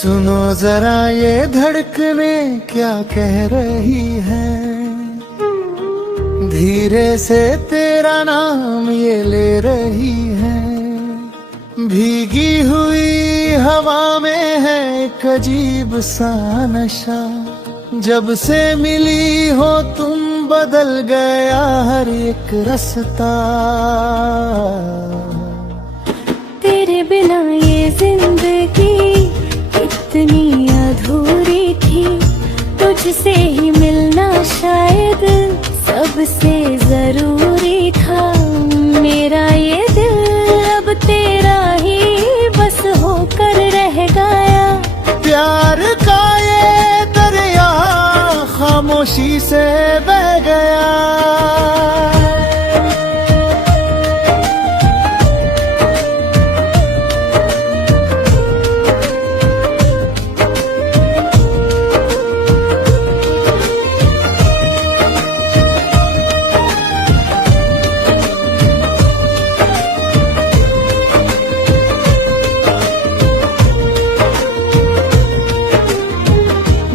सुनो जरा ये धड़कने क्या कह रही है, धीरे से तेरा नाम ये ले रही है। भीगी हुई हवा में है एक अजीब सा नशा, जब से मिली हो तुम बदल गया हर एक रास्ता। तेरे बिना ये जिंदगी इतनी अधूरी थी, तुझसे ही मिलना शायद सबसे जरूरी था। मेरा ये दिल अब तेरा ही बस होकर रह गया। प्यार का ये दरिया खामोशी से बह गया।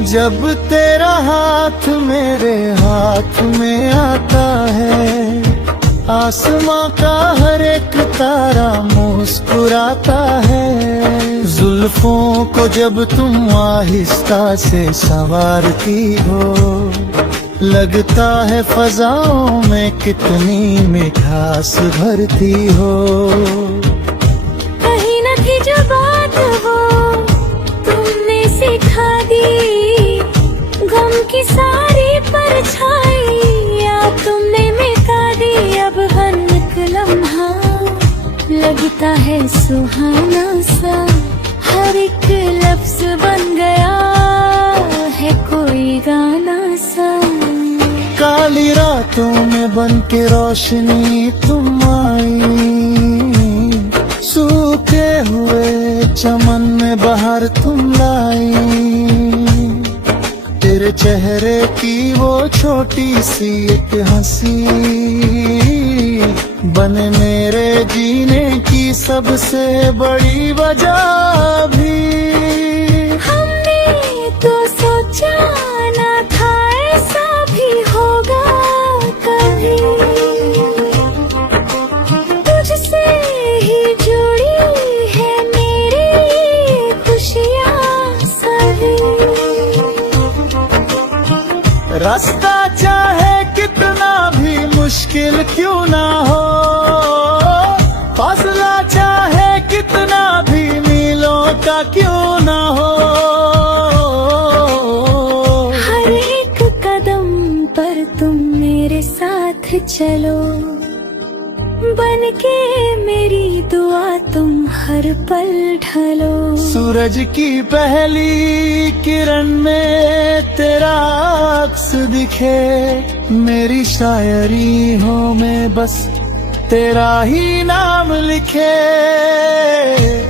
जब तेरा हाथ मेरे हाथ में आता है, आसमां का हर एक तारा मुस्कुराता है। जुल्फों को जब तुम आहिस्ता से संवारती हो, लगता है फजाओं में कितनी मिठास भरती हो। कहीं न थी जो बात वो तुमने सिखा दी, गम की सारी परछाइयाँ तुमने मिटा दी। अब हर एक लम्हा लगता है सुहाना सा, हर एक लफ्ज बन गया है कोई गाना सा। काली रातों में बन के रोशनी तुम आई, सूखे हुए चमन में बाहर तुम लाई। तेरे चेहरे की वो छोटी सी एक हंसी बने मेरे जीने की सबसे बड़ी वजह भी। हमने तो सोचा ना था ऐसा भी होगा कभी, तुझसे ही जुड़ी है मेरी खुशियाँ सभी। रास्ता चाहे कितना भी मुश्किल क्यों ना हो, फासला चाहे कितना भी मीलों का क्यों ना हो, हर एक कदम पर तुम मेरे साथ चलो, बन के मेरी दुआ तुम हर पल ढलो। सूरज की पहली किरण में तेरा अक्स दिखे, मेरी शायरी हो में बस तेरा ही नाम लिखे।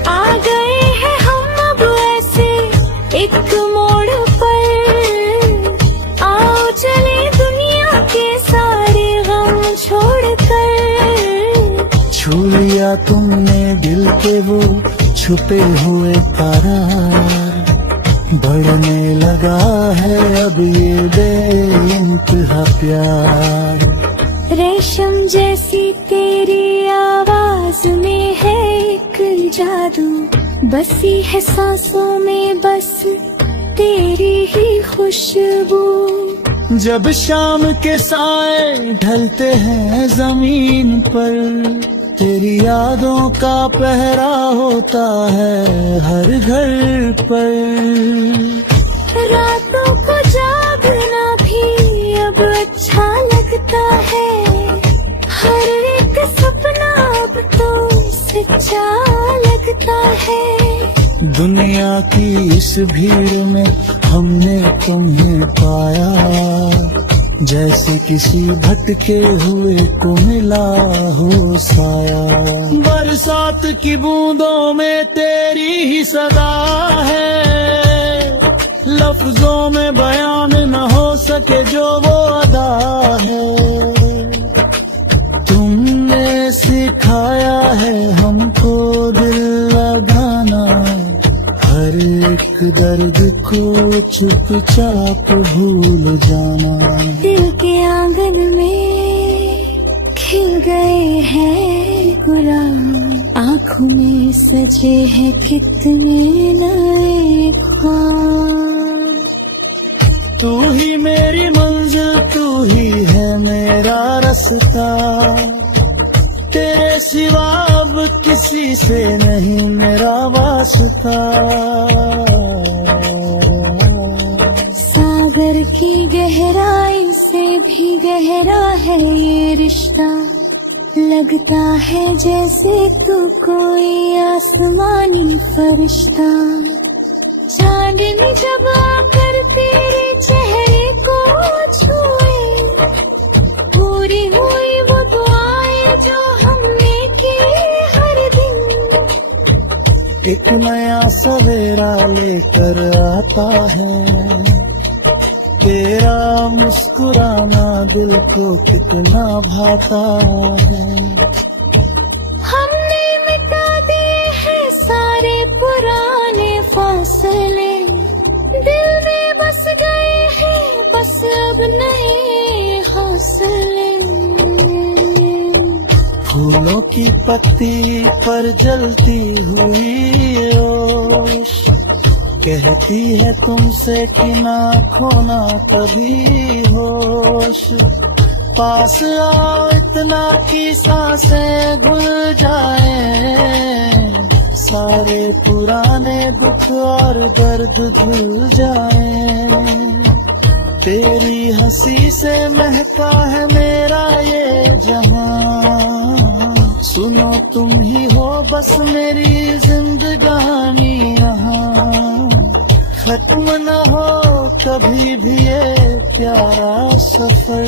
आ गए हैं हम अब ऐसे एक मोड़ पर, आओ चले दुनिया के सारे गम छोड़कर। छू लिया तुमने दिल के वो छुपे हुए तारार, बढ़ने लगा है अब ये बेइंतहा प्यार। रेशम जैसी तेरी आवाज में है एक जादू, बसी है सांसों में बस तेरी ही खुशबू। जब शाम के साए ढलते हैं जमीन पर, तेरी यादों का पहरा होता है हर घर पर। रातों को जागना भी अब अच्छा लगता है, हर एक सपना अब तो सच्चा लगता है। दुनिया की इस भीड़ में हमने तुम्हें पाया, जैसे किसी भटके हुए को मिला हो साया। बरसात की बूंदों में तेरी ही सदा है, लफ्जों में बयान न हो सके जो वो अदा है। तुमने सिखाया है हमको दिल लगाना, हर हर एक दर्द को चुपचाप भूल जाना। दिल के आंगन में खिल गए हैं गुलाब, आँखों में सजे हैं कितने नए ख्वाब। तू ही मेरी मंजिल, तू ही है मेरा रास्ता, तेरे सिवा अब किसी से नहीं मेरा वास्ता। सागर की गहराई से भी गहरा है ये रिश्ता, लगता है जैसे तू कोई आसमानी फरिश्ता। चांदनी जब आकर तेरे चेहरे को छुए, पूरी हुई वो दुआएं जो हमने की हर दिन। एक नया सवेरा लेकर आता है, तेरा मुस्कुराना दिल को कितना भाता है। हमने मिटा दिए हैं सारे पुराने फासले, दिल में बस गए हैं बस अब नए हौसले। फूलों की पत्ती पर जलती हुई ओश कहती है तुमसे कि ना खोना कभी होश। पास आओ इतना कि सांसें घुल जाए, सारे पुराने दुख और दर्द धुल जाए। तेरी हंसी से महका है मेरा ये जहां, सुनो तुम ही हो बस मेरी जिंदगानी यहाँ। खत्म न हो कभी भी ये प्यारा सफर,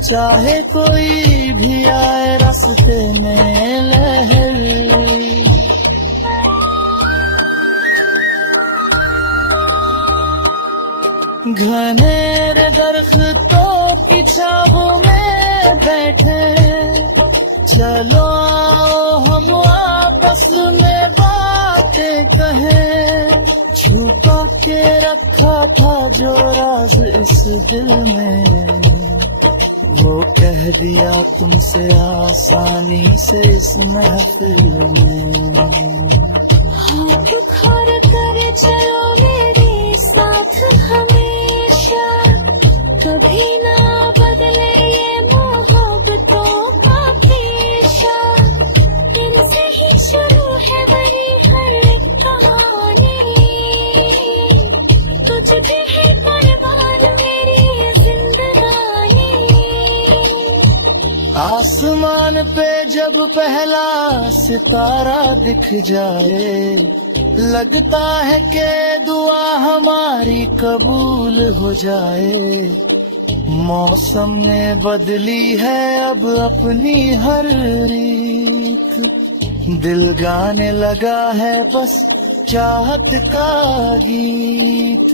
चाहे कोई भी आए रास्ते में लहर। घनेरे दरख्तों की छावों में बैठे, चलो आओ हम आपस में बातें कहें। छुपा के रखा था जो राज इस दिल में, वो कह दिया तुमसे आसानी से इस महफिल में। हाथ उखाड़ कर चलो मेरे साथ हमेशा, कभी ना बदले ये मोहब्बतों का पेशा। इनसे ही शुरू है मेरी हर एक कहानी, तुझ पे है कुर्बान मेरी जिंदगानी। आसमान पे जब पहला सितारा दिख जाए, लगता है कि दुआ हमारी कबूल हो जाए। मौसम ने बदली है अब अपनी हर रीत, दिल गाने लगा है बस चाहत का गीत।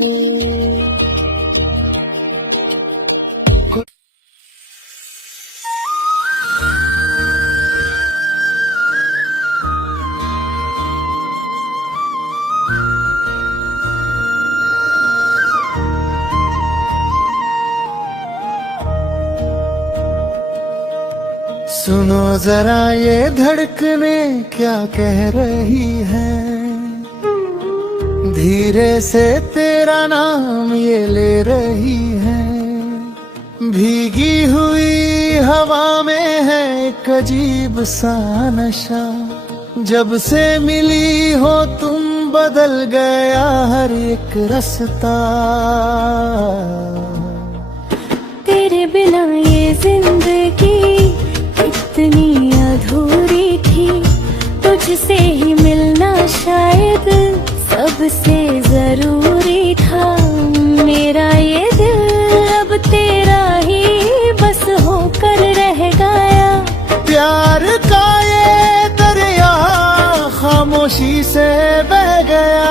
सुनो जरा ये धड़कने क्या कह रही है, धीरे से तेरा नाम ये ले रही है। भीगी हुई हवा में है एक अजीब सा नशा, जब से मिली हो तुम बदल गया हर एक रास्ता। तेरे बिना ये जिंदगी इतनी अधूरी थी, तुझसे ही मिलना शायद सबसे जरूरी था। मेरा ये दिल अब तेरा ही बस होकर रह गया। प्यार का ये दरिया खामोशी से बह गया।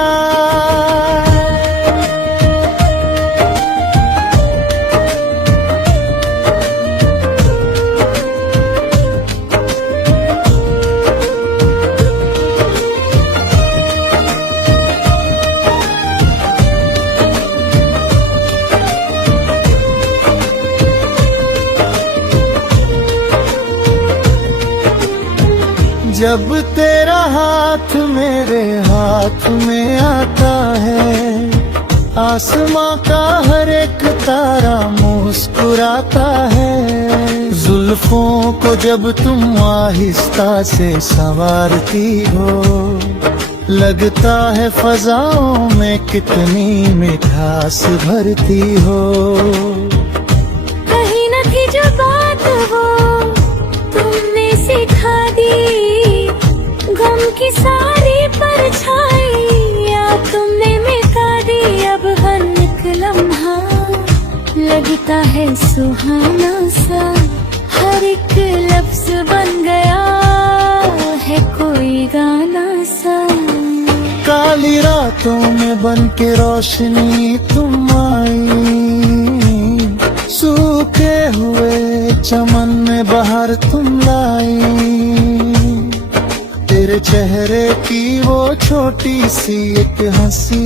जब तेरा हाथ मेरे हाथ में आता है, आसमां का हर एक तारा मुस्कुराता है। जुल्फों को जब तुम आहिस्ता से संवारती हो, लगता है फजाओं में कितनी मिठास भरती हो। कहीं न थी जो बात वो तुमने सिखा दी, गम की सारी परछाइयां तुमने मिटा दी। अब हर एक लम्हा लगता है सुहाना सा, हर एक लफ्ज बन गया है कोई गाना सा। काली रातों में बन के रोशनी तुम आई, सूखे हुए चमन में बहार तुम लाई। तेरे चेहरे की वो छोटी सी एक हंसी,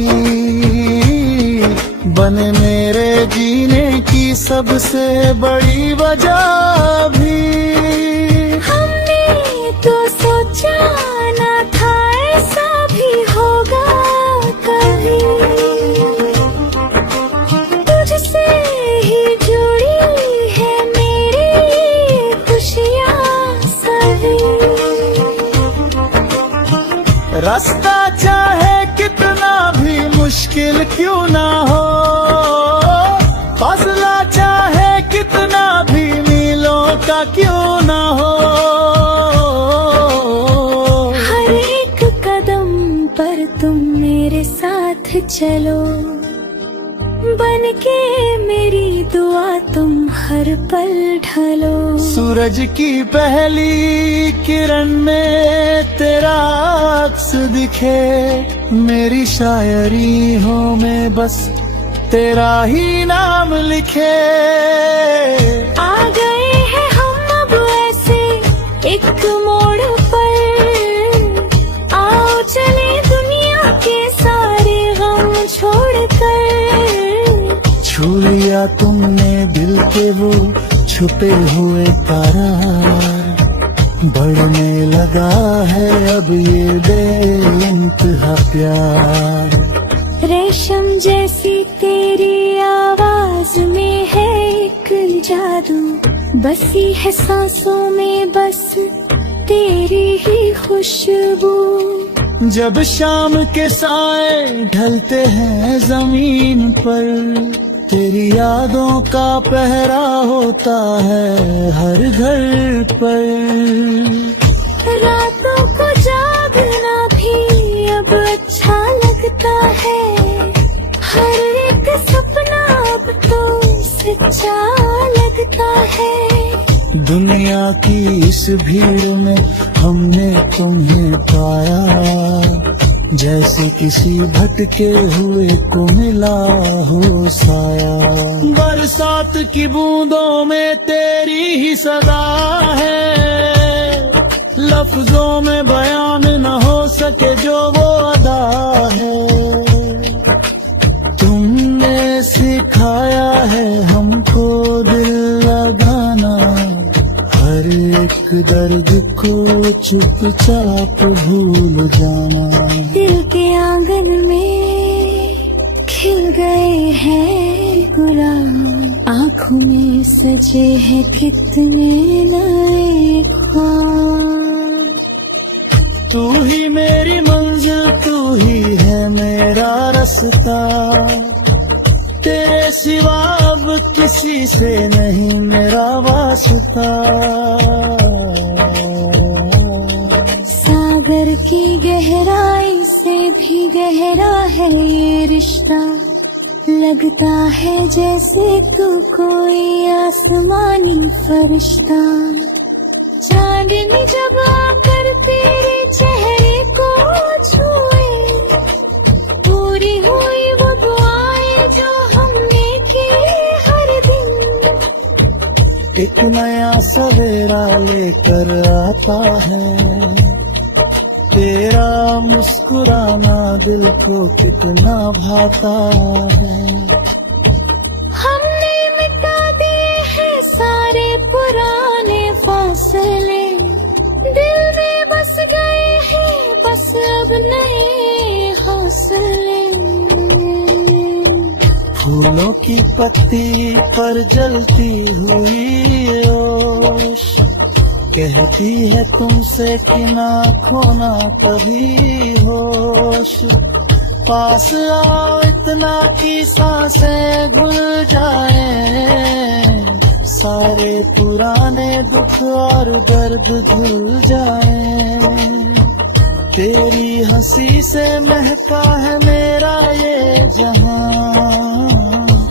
बने मेरे जीने की सबसे बड़ी वजह भी। हमने तो सोचा ना था ऐसा भी होगा कभी, तुझसे ही जुड़ी है मेरी खुशियाँ सभी। रास्ता चाहे कितना भी मुश्किल क्यों ना हो, फासला चाहे कितना भी मीलों का क्यों ना हो, हर एक कदम पर तुम मेरे साथ चलो, बन के मेरी दुआ तुम हर पल ढलो। सूरज की पहली किरण में तेरा अक्स दिखे, मेरी शायरी हो में बस तेरा ही नाम लिखे। आ गए हैं हम अब ऐसे एक मोड़ पर, आओ चले दुनिया के सारे गम छोड़कर। छू लिया तुमने दिल के वो छुपे हुए तारार, बढ़ने लगा है अब ये बेइंतहा प्यार। रेशम जैसी तेरी आवाज में है एक जादू, बसी है सांसों में बस तेरी ही खुशबू। जब शाम के साए ढलते हैं जमीन पर, तेरी यादों का पहरा होता है हर घर पर। रातों को जागना भी अब अच्छा लगता है, हर एक सपना अब तो सच्चा लगता है। दुनिया की इस भीड़ में हमने तुम्हें पाया, जैसे किसी भटके हुए को मिला हो साया। बरसात की बूंदों में तेरी ही सदा है, लफ्जों में बयान न हो सके जो वो अदा है। तुमने सिखाया है हमको दिल लगाना, हर एक दर्द को चुपचाप भूल जाना। दिल के आंगन में खिल गए हैं गुलाब, आँखों में सजे हैं कितने नए ख्वाब। तू ही मेरी मंजिल, तू ही है मेरा रास्ता, तेरे सिवा अब किसी से नहीं मेरा वास्ता। सागर की गहराई से भी गहरा है ये रिश्ता, लगता है जैसे तू कोई आसमानी फरिश्ता। चांदनी जब आकर तेरे चेहरे को छुए, पूरी हुई वो दुआएं जो हमने की हर दिन। एक नया सवेरा लेकर आता है, तेरा मुस्कुराना दिल को कितना भाता है। हमने मिटा दिए हैं सारे पुराने फासले, दिल में बस की पत्ती पर जलती हुई ओश कहती है तुमसे कि ना खोना कभी होश। पास आओ इतना कि सांसें घुल जाए, सारे पुराने दुख और दर्द धुल जाए। तेरी हंसी से महका है मेरा ये जहां,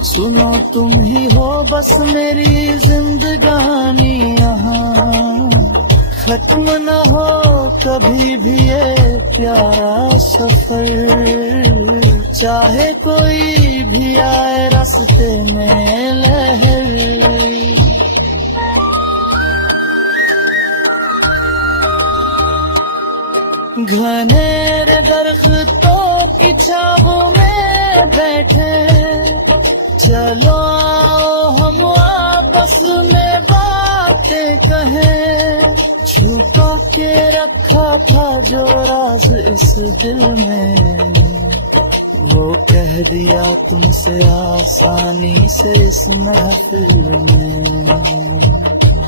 सुनो तुम ही हो बस मेरी जिंदगानी यहाँ। खत्म न हो कभी भी ये प्यारा सफर, चाहे कोई भी आए रास्ते में लहर। घनेरे दरख्तों की छाँव में बैठे, चलो आओ हम आपस में बातें कहें। छुपा के रखा था जो राज इस दिल में, वो कह दिया तुमसे आसानी से इस महफिल में।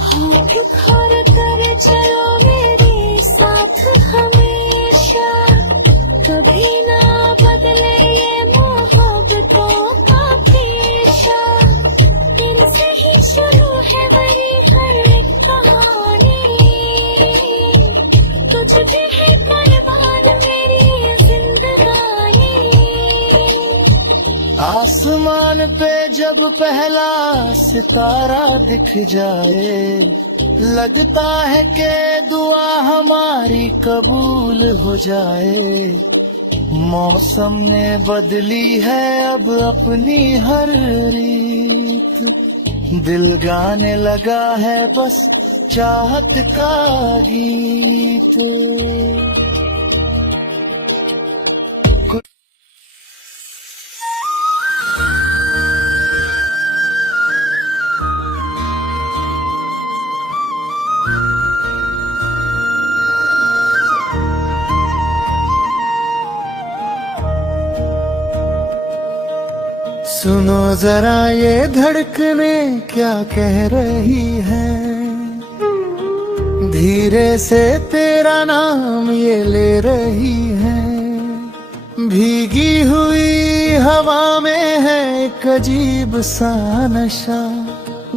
हाथ उखाड़ कर चलो मेरे साथ हमेशा, कभी ना बदले ये मोहब्बतों का पेशा। इनसे ही शुरू है मेरी हर एक कहानी, तुझ पे है कुर्बान मेरी जिंदगानी। आसमान पे जब पहला सितारा दिख जाए, लगता है कि दुआ हमारी कबूल हो जाए। मौसम ने बदली है अब अपनी हर रीत, दिल गाने लगा है बस चाहत का गीत। सुनो जरा ये धड़कने क्या कह रही है, धीरे से तेरा नाम ये ले रही है। भीगी हुई हवा में है एक अजीब सा नशा,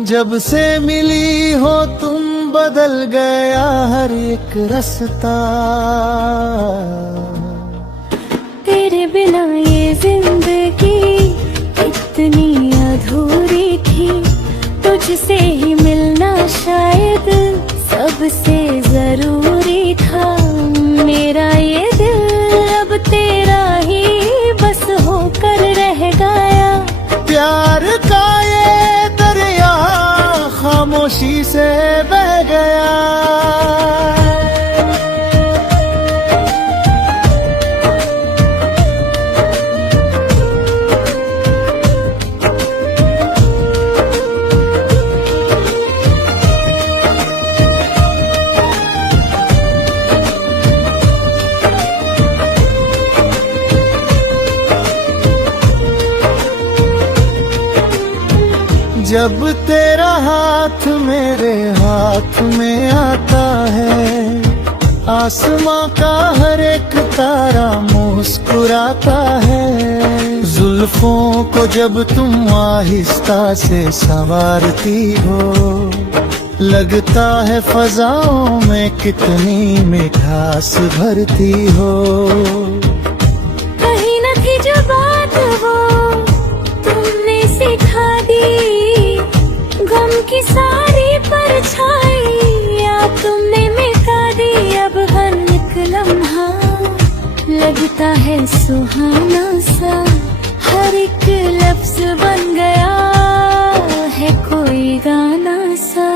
जब से मिली हो तुम बदल गया हर एक रास्ता। तेरे बिना ये जिंदगी इतनी अधूरी थी, तुझसे ही मिलना शायद सबसे जरूरी था। मेरा ये दिल अब तेरा ही बस होकर रह गया। प्यार का ये दरिया खामोशी से बह गया। जब तेरा हाथ मेरे हाथ में आता है, आसमां का हर एक तारा मुस्कुराता है। जुल्फों को जब तुम आहिस्ता से संवारती हो, लगता है फजाओं में कितनी मिठास भरती हो। कहीं न थी जो बात वो तुमने सिखा दी, गम की सारी परछाइयाँ तुमने मिटा दी। अब हर एक लम्हा लगता है सुहाना सा, हर एक लफ्ज बन गया है कोई गाना सा।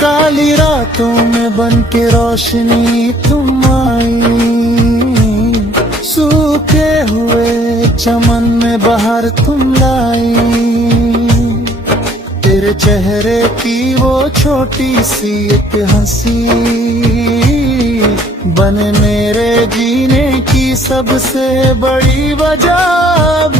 काली रातों में बन के रोशनी तुम आई, सूखे हुए चमन में बहार तुम लाई। तेरे चेहरे की वो छोटी सी एक हंसी, बने मेरे जीने की सबसे बड़ी वजह।